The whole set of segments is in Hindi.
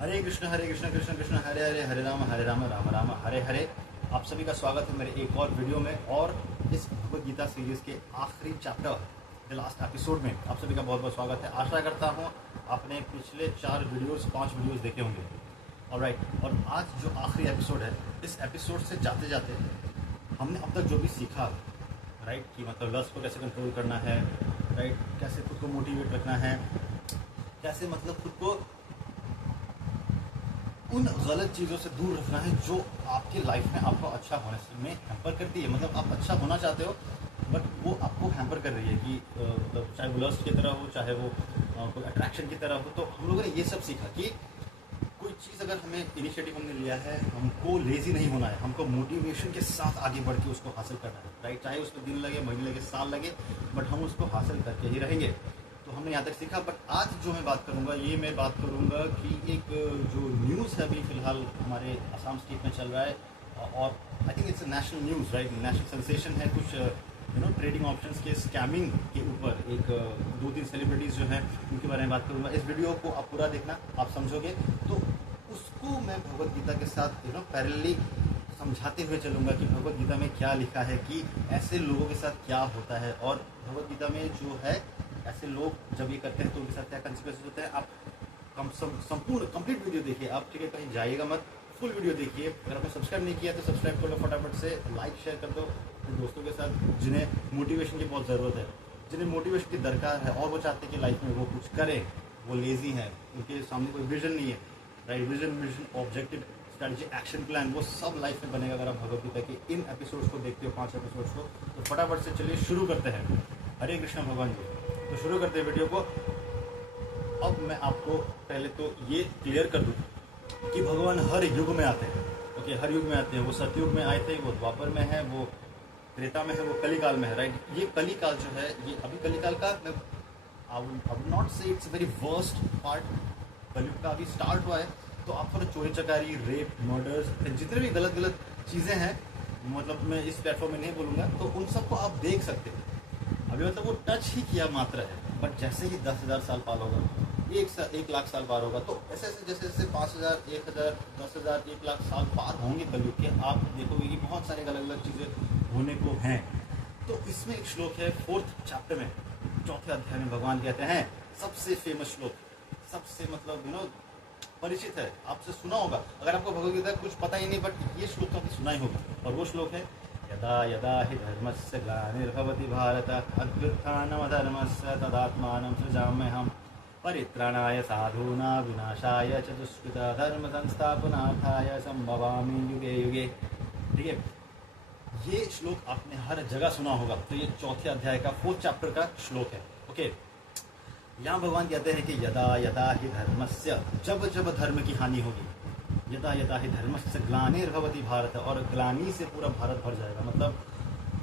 हरे कृष्ण कृष्ण कृष्ण हरे हरे, हरे राम राम राम हरे हरे। आप सभी का स्वागत है मेरे एक और वीडियो में, और इस भगवद गीता सीरीज के आखिरी चैप्टर द लास्ट एपिसोड में आप सभी का बहुत बहुत स्वागत है। आशा करता हूँ आपने पिछले 5 वीडियोस देखे होंगे। ऑलराइट, और आज जो आखिरी एपिसोड है, इस एपिसोड से जाते जाते हमने अब तक जो भी सीखा, राइट, कि मतलब लस्ट को कैसे कंट्रोल करना है, राइट, कैसे खुद को मोटिवेट रखना है, कैसे मतलब खुद को उन गलत चीज़ों से दूर रखना है जो आपकी लाइफ में आपको अच्छा होने में हैम्पर करती है। मतलब आप अच्छा होना चाहते हो बट वो आपको हैम्पर कर रही है कि मतलब चाहे वो लस्ट की तरह हो, चाहे वो कोई अट्रैक्शन की तरह हो। तो हम लोगों ने ये सब सीखा कि कोई चीज़ अगर हमें इनिशिएटिव हमने लिया है, हमको लेज़ी नहीं होना है, हमको मोटिवेशन के साथ आगे बढ़ के उसको हासिल करना है, राइट। चाहे उसमें दिन लगे, महीने लगे, साल लगे, बट हम उसको हासिल करके ही रहेंगे। तो हमने यहाँ तक सीखा। बट आज जो मैं बात करूँगा, ये मैं बात करूँगा कि एक जो न्यूज़ है अभी फ़िलहाल हमारे असम स्टेट में चल रहा है, और I think it's a national news, right, national sensation है। कुछ ट्रेडिंग ऑप्शंस के स्कैमिंग के ऊपर एक 2-3 सेलिब्रिटीज़ जो हैं उनके बारे में बात करूँगा। इस वीडियो को आप पूरा देखना, आप समझोगे। तो उसको मैं भगवद गीता के साथ पैरेलली समझाते हुए चलूँगा कि भगवद गीता में क्या लिखा है, कि ऐसे लोगों के साथ क्या होता है, और भगवद गीता में जो है ऐसे लोग जब ये करते हैं तो उनके साथ क्या कंसिक्वेंसेस होते हैं। आप संपूर्ण कंप्लीट वीडियो देखिए आप, ठीक है, कहीं जाइएगा मत, फुल वीडियो देखिए। अगर आपने सब्सक्राइब नहीं किया तो सब्सक्राइब कर लो फटाफट से, लाइक शेयर कर दो अपने दोस्तों के साथ जिन्हें मोटिवेशन की बहुत ज़रूरत है, जिन्हें मोटिवेशन की दरकार है और वो चाहते हैं कि लाइफ में वो कुछ करें, वो लेज़ी हैं, उनके सामने कोई विजन नहीं है, right. Vision, mission, objective, strategy, action plan, वो सब लाइफ में बनेगा अगर आप भगवद गीता के इन एपिसोड्स को देखते हो, 5 एपिसोड्स को। तो फटाफट से चलिए शुरू करते हैं। हरे कृष्ण भगवान जी। तो शुरू करते हैं वीडियो को। अब मैं आपको पहले तो ये क्लियर कर दूँ कि भगवान हर युग में आते हैं। ओके, हर युग में आते हैं। वो सतयुग में आए थे, वो द्वापर में है, वो त्रेता में है, वो कलिकाल में है, राइट। ये कलिकाल जो है, ये अभी कलिकाल का आई वुड नॉट से इट्स वेरी वर्स्ट पार्ट। कलयुग का अभी स्टार्ट हुआ है, तो आप थोड़ा चोरी चकारी, रेप, मर्डर्स, जितने भी गलत गलत चीज़ें हैं, मतलब मैं इस प्लेटफॉर्म में नहीं बोलूँगा, तो उन सबको आप देख सकते हैं। अभी मतलब वो टच ही किया मात्र है। बट जैसे ही 10,000 साल पार होगा, 1 लाख साल पार होगा, तो ऐसे ऐसे जैसे जैसे 5,000, 1,000, 10,000, 1 लाख साल पार होंगे कलयुग के, आप देखोगे कि बहुत सारे अलग अलग चीज़ें होने को हैं। तो इसमें एक श्लोक है 4th चैप्टर में, 4थे अध्याय में भगवान कहते हैं, सबसे फेमस श्लोक, सबसे मतलब परिचित है, आपसे सुना होगा। अगर आपको भगवद गीता कुछ पता ही नहीं, बट ये श्लोक तो आपने सुना ही होगा। और वो श्लोक है, यदा यदा हि धर्मस्य ग्लानिर्भवति भारत अभ्युत्थानमधर्मस्य तदात्मानं सृजाम्यहम् परित्राणाय साधूनां विनाशाय च दुष्कृता धर्म संस्थापनार्थाय संभवामि युगे युगे। ठीक है, ये श्लोक आपने हर जगह सुना होगा। तो ये 4थे अध्याय का 4th चैप्टर का श्लोक है। ओके, यहाँ भगवान कहते हैं कि यदा यदा हि धर्मस्य, जब जब धर्म की हानि होगी, यदा यदा हि धर्मस्य ग्लानिर्भवति भारत, और ग्लानि से पूरा भारत भर जाएगा। मतलब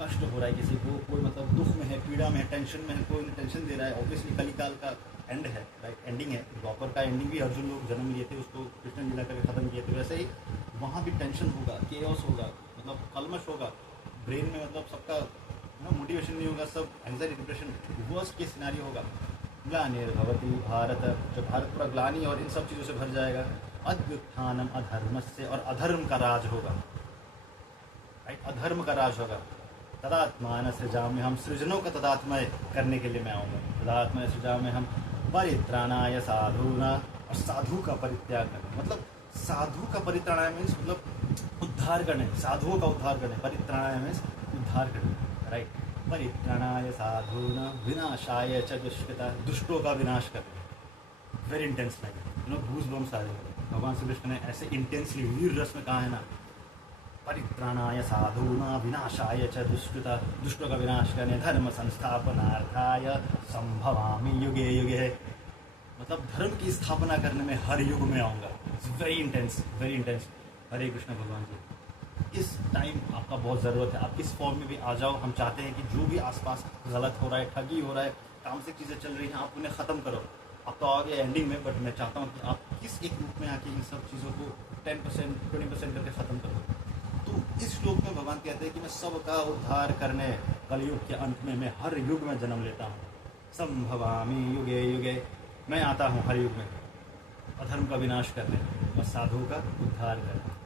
कष्ट हो रहा है किसी को, कोई मतलब दुख में है, पीड़ा में है, टेंशन में है, कोई टेंशन दे रहा है। ऑब्वियसली कलिकाल का एंड है, राइट, एंडिंग है। द्वापर का एंडिंग भी अर्जुन लोग जन्म लिए थे, उसको कृष्ण लीला करके खत्म किए थे। वैसे ही वहाँ भी टेंशन होगा, केओस होगा, मतलब कलमश होगा ब्रेन में, मतलब सबका मोटिवेशन नहीं होगा, सब anxiety, depression, worst case scenario होगा। ग्लानिर्भवति भारत, जो भारत पूरा ग्लानि और इन सब चीज़ों से भर जाएगा। अद्युत्थानम अधर्मस्य, और अधर्म का राज होगा, राइट, अधर्म का राज होगा। तदात्मान सृजाम्य, हम सृजनों का तदात्मय करने के लिए मैं आऊँगा। तदात्मय सृजाम्य हम परित्राणाय साधूना, और साधु का परित्याग करने, मतलब साधु का परित्राणाय मीन्स मतलब उद्धार करने, साधुओं का उद्धार करने। परित्राणाय मीन्स उद्धार करने, राइट। परित्राणाय साधूना विनाशाय च दुष्कृता, दुष्टों का विनाश करने। वेरी इंटेंस लगे, घूस बम्स आ रहे। भगवान श्री कृष्ण ने ऐसे इंटेंसली वीर रस में कहा है ना, परित्राणाय साधूना विनाशाय च दुष्कृता, दुष्टों का विनाश करने, धर्म संस्थापनार्थाय संभवामि युगे युगे, मतलब धर्म की स्थापना करने में हर युग में आऊँगा। It's very intense, very intense. Hare Krishna भगवान जी, इस टाइम आपका बहुत ज़रूरत है। आप किस फॉर्म में भी आ जाओ, हम चाहते हैं कि जो भी आसपास गलत हो रहा है, ठगी हो रहा है, तामसिक चीज़ें चल रही हैं, आप उन्हें ख़त्म करो। आप तो आओगे एंडिंग में, बट मैं चाहता हूँ कि आप किस एक रूप में आके इन सब चीज़ों को 10%, 20% करके ख़त्म करो। तो इस श्लोक में भगवान कहते हैं कि मैं सबका उद्धार करने कलयुग के अंत में मैं हर युग में जन्म लेता हूँ। संभवामि युगे युगे, मैं आता हूँ हर युग में। अधर्म का विनाश करने और साधुओं का उद्धार करने।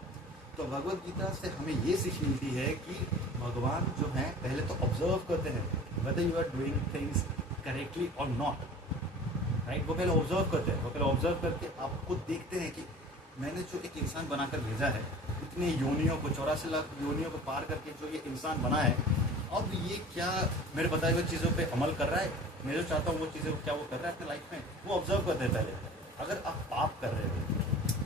तो भगवत गीता से हमें ये सीख मिलती है कि भगवान जो हैं पहले तो ऑब्जर्व करते हैं whether you are doing things correctly or not, right. वो पहले ऑब्जर्व करते हैं, वो पहले ऑब्जर्व करके आपको देखते हैं कि मैंने जो एक इंसान बनाकर भेजा है, इतने योनियों को 84 लाख योनियों को पार करके जो ये इंसान बना है, अब ये क्या मेरे बताए हुए चीज़ों पे अमल कर रहा है, मैं जो चाहता हूँ वो चीज़ें क्या वो कर रहा है अपने लाइफ में, वो ऑब्जर्व करते हैं पहले। अगर आप पाप कर रहे हो,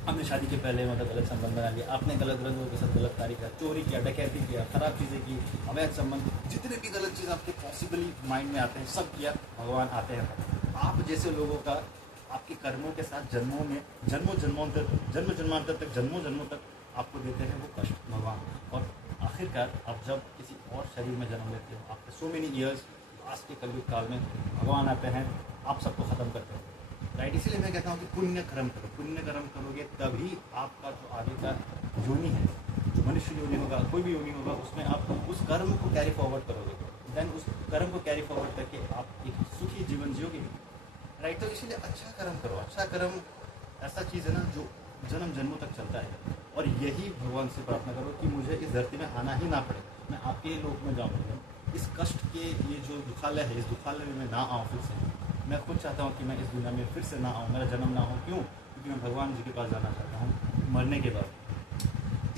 आपने शादी के पहले मतलब गलत संबंध बना लिया, आपने गलत रंगों के साथ गलत कार्य किया, चोरी किया, डकैती किया, खराब चीज़ें की, अवैध संबंध, जितने भी गलत चीज़ आपके पॉसिबली माइंड में आते हैं सब किया, भगवान आते हैं। आप जैसे लोगों का आपके कर्मों के साथ जन्मों में जन्मों जन्मांतर तक जन्मों जन्मों तक आपको देते हैं वो कष्ट भगवान। और आखिरकार आप जब किसी और शरीर में जन्म लेते हो, after so many years, last के कलयुग काल में भगवान आते हैं, आप सबको ख़त्म करते हैं, राइट। इसीलिए मैं कहता हूँ कि पुण्य कर्म करो, पुण्य कर्म करोगे तभी आपका जो आगे का योनि है, जो मनुष्य योनि होगा, कोई भी योनि होगा, उसमें आप उस कर्म को कैरी फॉरवर्ड करोगे, देन उस कर्म को कैरी फॉरवर्ड करके आप एक सुखी जीवन जियोगे, राइट। तो इसीलिए अच्छा कर्म करो। अच्छा कर्म ऐसा चीज़ है ना जो जन्म जन्मों तक चलता है, और यही भगवान से प्रार्थना करो कि मुझे इस धरती में आना ही ना पड़े, मैं आपके लोक में जाऊँ, इस कष्ट के ये जो दुखालय है, इस दुखालय में मैं ना आऊँ फिर से। मैं खुद चाहता हूँ कि मैं इस दुनिया में फिर से ना आऊँ, मेरा जन्म ना हो। क्यों? क्योंकि मैं भगवान जी के पास जाना चाहता हूँ मरने के बाद।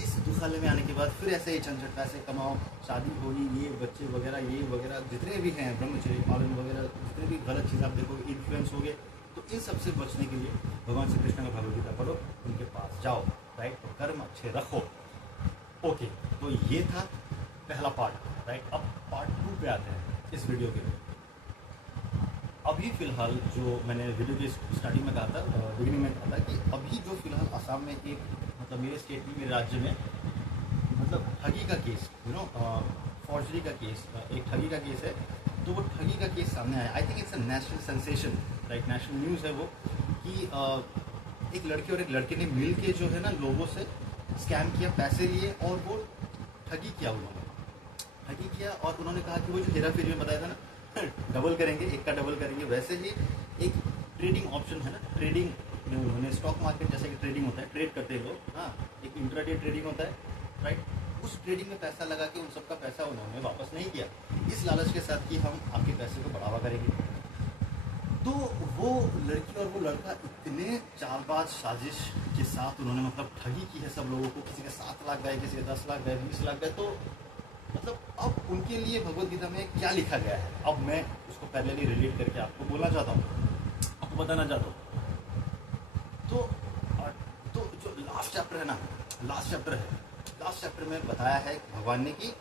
इस दुखालय में आने के बाद फिर ऐसे ही झंझट, पैसे कमाओ, शादी होगी, ये बच्चे वगैरह, ये वगैरह जितने भी हैं, ब्रह्मचर्य पालन वगैरह, जितने भी गलत चीज़ आप देखोगे, इन्फ्लुएंस हो गए, तो इन सबसे बचने के लिए भगवान श्री कृष्ण का भगवद गीता पढ़ो, उनके पास जाओ, राइट। तो कर्म अच्छे रखो। ओके, तो ये था पहला पार्ट, राइट। अब पार्ट 2 पे आते हैं इस वीडियो के। अभी फ़िलहाल जो मैंने वीडियो की स्टार्टिंग में कहा था, बिगिनिंग में कहा था कि अभी जो फ़िलहाल असम में एक मतलब मेरे स्टेट में, मेरे राज्य में मतलब ठगी का केस, फॉर्जरी का केस, एक ठगी का केस है। तो वो ठगी का केस सामने आया। I think it's a national sensation, right, national news है वो, कि एक लड़के और एक लड़के ने मिल के जो है ना लोगों से स्कैम किया, पैसे लिए और वो ठगी किया। उन्होंने ठगी किया और उन्होंने कहा कि वो जो हेरा फेरी में बताया था ना, डबल करेंगे, एक का डबल करेंगे, वैसे ही एक ट्रेडिंग ऑप्शन है ना, ट्रेडिंग में उन्होंने स्टॉक मार्केट जैसे कि ट्रेडिंग होता है, ट्रेड करते हैं लोग, हाँ, एक इंट्राडे ट्रेडिंग होता है, राइट। उस ट्रेडिंग में पैसा लगा के उन सबका पैसा उन्होंने वापस नहीं किया, इस लालच के साथ कि हम आपके पैसे को बढ़ावा करेंगे। तो वो लड़की और वो लड़का इतने चालबाज साजिश के साथ उन्होंने मतलब ठगी की है सब लोगों को, किसी के 7 लाख गए, किसी के 10 लाख गए, 20 लाख गए। तो मतलब अब उनके लिए भगवद गीता में क्या लिखा गया है, अब मैं उसको पैरेलली रिलेट करके आपको बोलना चाहता हूँ, आपको बताना चाहता हूँ। तो जो लास्ट चैप्टर है ना, लास्ट चैप्टर में बताया है भगवान ने कि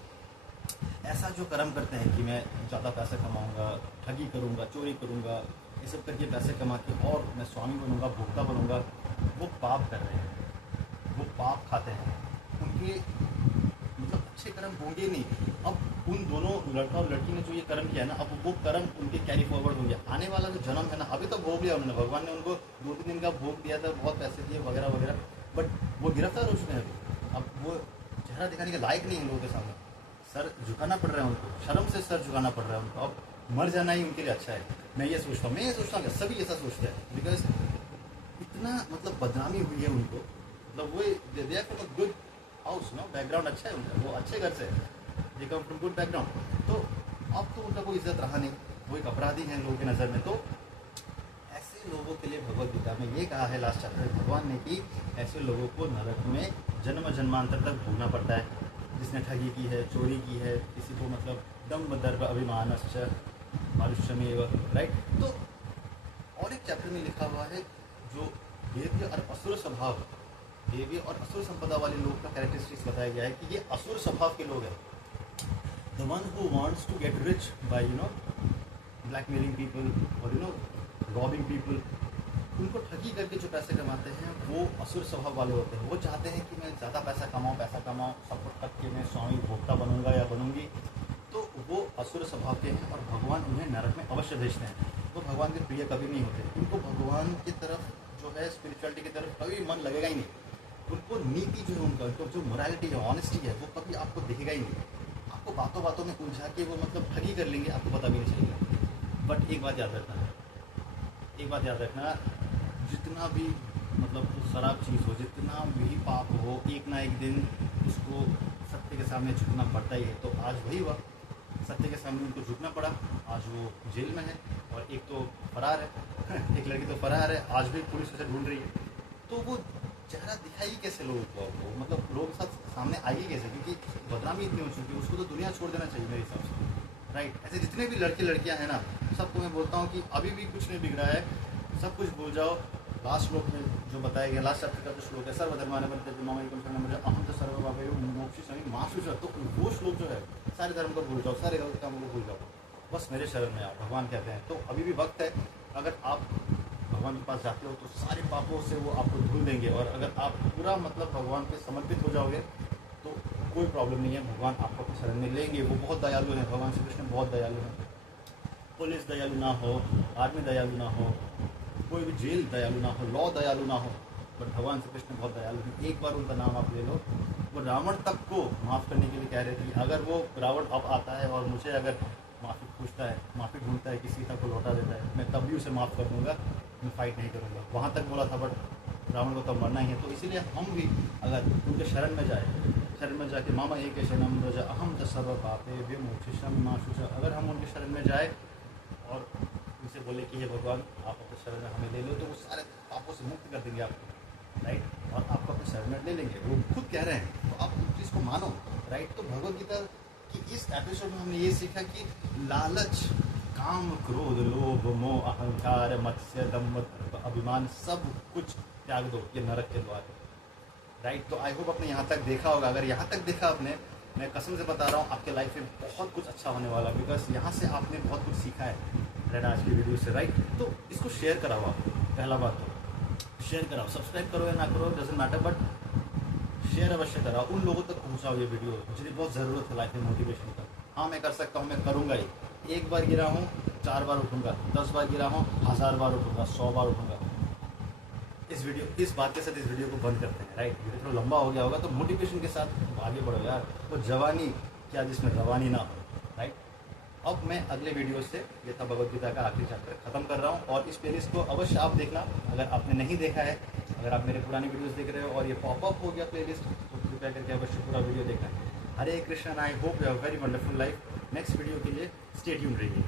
ऐसा जो कर्म करते हैं कि मैं ज़्यादा पैसा कमाऊँगा, ठगी करूँगा, चोरी करूँगा, ये सब करके पैसे कमा के और मैं स्वामी बनूँगा, भोक्ता बनूँगा, वो पाप कर रहे हैं, वो पाप खाते हैं, उनके मतलब अच्छे कर्म होंगे नहीं। अब उन दोनों लड़का और लड़की ने जो ये कर्म किया है ना, अब वो कर्म उनके कैरी फॉरवर्ड हो गया। आने वाला जो जन्म है ना, अभी तो भोग लिया उन्होंने, भगवान ने उनको 2-3 दिन का भोग दिया था, बहुत पैसे दिए वगैरह वगैरह, बट वो गिरफ्तार हो चुके हैं अभी। अब वो चेहरा दिखाने के लायक नहीं है लोगों के सामने, सर झुकाना पड़ रहा है उनको, शर्म से सर झुकाना पड़ रहा है उनको। अब मर जाना ही उनके लिए अच्छा है, मैं ये सोचता हूँ कि सभी ऐसा सोचते हैं, बिकॉज इतना मतलब बदनामी हुई है उनको, मतलब वो they are from a good house, no, background अच्छा है उनका, वो अच्छे घर से है, they come from good background. तो अब तो उनका कोई इज्जत रहा नहीं, वो एक अपराधी हैं लोगों की नज़र में। तो ऐसे लोगों के लिए भगवद गीता में ये कहा है लास्ट चैप्टर में भगवान ने कि ऐसे लोगों को नरक में जन्म जन्मांतर तक भोगना पड़ता है, जिसने ठगी की है, चोरी की है, किसी को मतलब दम्भ दर्भ अभिमानश्च मानुष्यमेव, राइट। तो और एक चैप्टर में लिखा हुआ है जो देवी और असुर स्वभाव, देवी और असुर संपदा वाले लोग का कैरेक्टरिस्टिक्स बताया गया है कि ये असुर स्वभाव के लोग हैं। The one who wants to get rich by blackmailing people और रॉबिंग पीपल, उनको ठगी करके जो पैसे कमाते हैं वो असुर स्वभाव वाले होते हैं। वो चाहते हैं कि मैं ज़्यादा पैसा कमाऊँ, सबको ठग के मैं स्वामी भोक्ता बनूंगा या बनूंगी। तो वो असुर स्वभाव के हैं और भगवान उन्हें नरक में अवश्य भेजते हैं। वो भगवान के प्रिय कभी नहीं होते, उनको भगवान की तरफ जो है स्पिरिचुअलिटी की तरफ कभी मन लगेगा ही नहीं। उनको नीति जो है उनका जो मोरालिटी है, ऑनेस्टी है, वो कभी आपको दिखेगा ही नहीं। आपको बातों बातों में उलझा के वो मतलब ठगी कर लेंगे, आपको पता भी नहीं चलेगा। बट एक बात याद रखना, जितना भी मतलब शराब चीज़ हो, जितना भी पाप हो, एक ना एक दिन उसको सत्य के सामने झुकना पड़ता ही है। तो आज वही हुआ, सत्य के सामने उनको झुकना पड़ा। आज वो जेल में है और एक तो फरार है एक लड़की तो फरार है, आज भी पुलिस उसे ढूंढ रही है। तो वो चेहरा दिखाई कैसे लोगों को, वो मतलब लोगों के साथ सामने आएगी कैसे, क्योंकि बदनामी इतनी हो चुकी है, उसको तो दुनिया छोड़ देना चाहिए मेरे हिसाब से, राइट। ऐसे जितने भी लड़के लड़कियां हैं ना, सबको मैं बोलता हूँ कि अभी भी कुछ नहीं बिगड़ा है, सब कुछ भूल जाओ। लास्ट श्लोक में जो बताया गया, लास्ट चैप्टर का जो श्लोक है, सर्वधर्माने बनते मामा मुझे अहम तो सर्वभावे मोक्षी स्वामी माशु, तो वो श्लोक जो है, सारे धर्म को भूल जाओ, सारे गलत कामों को भूल जाओ, बस मेरे शरण में आओ, भगवान कहते हैं। तो अभी भी वक्त है, अगर आप भगवान के पास जाते हो तो सारे पापों से वो आपको धुल देंगे, और अगर आप पूरा मतलब भगवान पे समर्पित हो जाओगे तो कोई प्रॉब्लम नहीं है, भगवान आपको अपने शरण में लेंगे। वो बहुत दयालु हैं, भगवान श्री कृष्ण बहुत दयालु हैं। पुलिस दयालु ना हो, आर्मी दयालु ना हो, कोई भी जेल दयालु ना हो, लॉ दयालु ना हो, बट भगवान श्री कृष्ण बहुत दयालु हैं। एक बार उनका नाम आप ले लो, वो रावण तक को माफ़ करने के लिए कह रहे थे। अगर वो रावण अब आता है और मुझे अगर माफ़ी पूछता है, माफ़ी ढूंढता है, किसी तक को लौटा देता है, मैं तब भी उसे माफ़ कर दूंगा, मैं फाइट नहीं करूँगा। वहाँ तक बोला था, बट रावण को तब मरना ही है। तो इसीलिए हम भी अगर उनके शरण में जाए, शरण में जाके मामा एक शरणम रजा अहम च सर्व पापे वे मोक्षम माशुच, अगर हम उनके शरण में जाए और उनसे बोले कि हे भगवान आप अपने शरण में हमें ले लो, तो वो सारे पापों से मुक्त कर देंगे आपको, राइट, और आपको अपने शरण में ले लेंगे। वो खुद कह रहे हैं, तो आप उस चीज़ को मानो, राइट। तो भगवद गीता की इस एपिसोड में हमने ये सीखा कि लालच, काम, क्रोध, लोभ, मोह, अहंकार, मत्स्य, दम्भ, अभिमान, सब कुछ त्याग दो, ये नरक के द्वार है, राइट। तो आई होप आपने यहाँ तक देखा होगा। अगर यहाँ तक देखा आपने, मैं कसम से बता रहा हूँ, आपके लाइफ में बहुत कुछ अच्छा होने वाला है, बिकॉज यहाँ से आपने बहुत कुछ सीखा है, राइट, आज की वीडियो से, राइट। तो इसको शेयर कराओ आप, पहला बात तो शेयर कराओ, सब्सक्राइब करो या ना करो डजंट मैटर, बट शेयर अवश्य कराओ, उन लोगों तक पहुँचाओ ये वीडियो जिन्हें बहुत ज़रूरत है लाइफ में मोटिवेशन का। हाँ, मैं कर सकता हूँ, मैं करूँगा ही। एक बार गिरा हूँ, 4 बार उठूँगा, 10 बार गिरा हूँ, 1000 बार उठूँगा, 100 बार उठूँगा। इस बात के साथ इस वीडियो को बंद करते हैं, राइट। वीडियो थोड़ा लंबा हो गया होगा, तो मोटिवेशन के साथ आगे बढ़ो यार। वो जवानी क्या जिसमें रवानी ना हो, राइट। अब मैं अगले वीडियो से, ये था भगवद गीता का आखिरी चैप्टर, खत्म कर रहा हूँ। और इस प्लेलिस्ट को अवश्य आप देखना, अगर आपने नहीं देखा है, अगर आप मेरे पुरानी वीडियोस देख रहे हो और ये पॉपअप हो गया प्लेलिस्ट, तो कृपया करके अवश्य पूरा वीडियो देखना है। Hare Krishna, I hope you have very wonderful life. Next video के लिए स्टे ट्यून्ड रहिए।